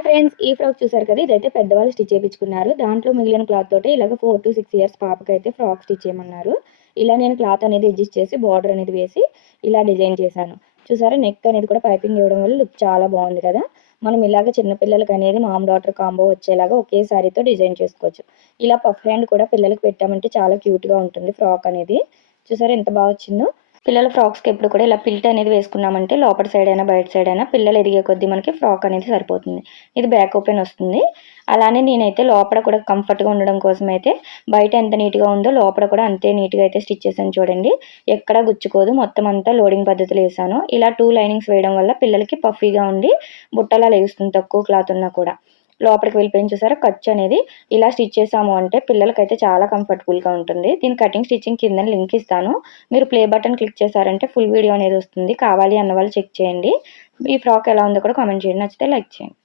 Hi friends ఈ frock చూసారు కదా? ఇదైతే పెద్దవాళ్ళు స్టిచ్ చేయించుకున్నారు దాంట్లో మిగిలిన క్లాత్ తోటి ఇలాగ ఫోర్ టు సిక్స్ ఇయర్స్ పాపకి అయితే ఫ్రాక్ స్టిచ్ చేయమన్నారు. ఇలా నేను క్లాత్ అనేది అడ్జస్ట్ చేసి బార్డర్ అనేది వేసి ఇలా డిజైన్ చేశాను. చూసారా? నెక్ అనేది కూడా పైపింగ్ ఇవ్వడం వల్ల లుక్ చాలా బాగుంది కదా? మనం ఇలాగ చిన్నపిల్లలకి అనేది మామ్ డాటర్ కాంబో వచ్చేలాగా ఒకే సారీతో డిజైన్ చేసుకోవచ్చు. ఇలా పఫ్ హ్యాండ్ కూడా పిల్లలకి పెట్టామంటే చాలా క్యూట్గా ఉంటుంది ఫ్రాక్ అనేది. చూసారా? ఎంత బాగా వచ్చిందో? పిల్లల ఫ్రాక్స్కి ఎప్పుడు కూడా ఇలా పిల్ట్ అనేది వేసుకున్నామంటే లోపల సైడ్ అయినా బయట సైడ్ అయినా పిల్లలు ఎదిగే కొద్దీ మనకి ఫ్రాక్ అనేది సరిపోతుంది. ఇది బ్యాక్ ఓపెన్ వస్తుంది. అలానే నేనైతే లోపల కూడా కంఫర్ట్గా ఉండడం కోసం అయితే బయట ఎంత నీట్గా ఉందో లోపల కూడా అంతే నీట్గా అయితే స్టిచ్ చేశాను చూడండి. ఎక్కడ గుచ్చుకోదు. మొత్తం అంతా లోడింగ్ పద్ధతిలో వేసాను. ఇలా టూ లైనింగ్స్ వేయడం వల్ల పిల్లలకి పఫీగా ఉండి బుట్టలా లేస్తుంది తక్కువ క్లాత్ ఉన్నా కూడా. లోపలికి వెళ్ళిపోయిన చూసారా? ఖర్చు అనేది ఇలా స్టిచ్ చేసాము అంటే పిల్లలకైతే చాలా కంఫర్టబుల్గా ఉంటుంది. దీని కటింగ్ స్టిచ్చింగ్ కింద లింక్ ఇస్తాను. మీరు ప్లే బటన్ క్లిక్ చేశారంటే ఫుల్ వీడియో అనేది వస్తుంది. కావాలి అన్న వాళ్ళు చెక్ చేయండి. ఈ ఫ్రాక్ ఎలా ఉందో కూడా కామెంట్ చేయండి. నచ్చితే లైక్ చేయండి.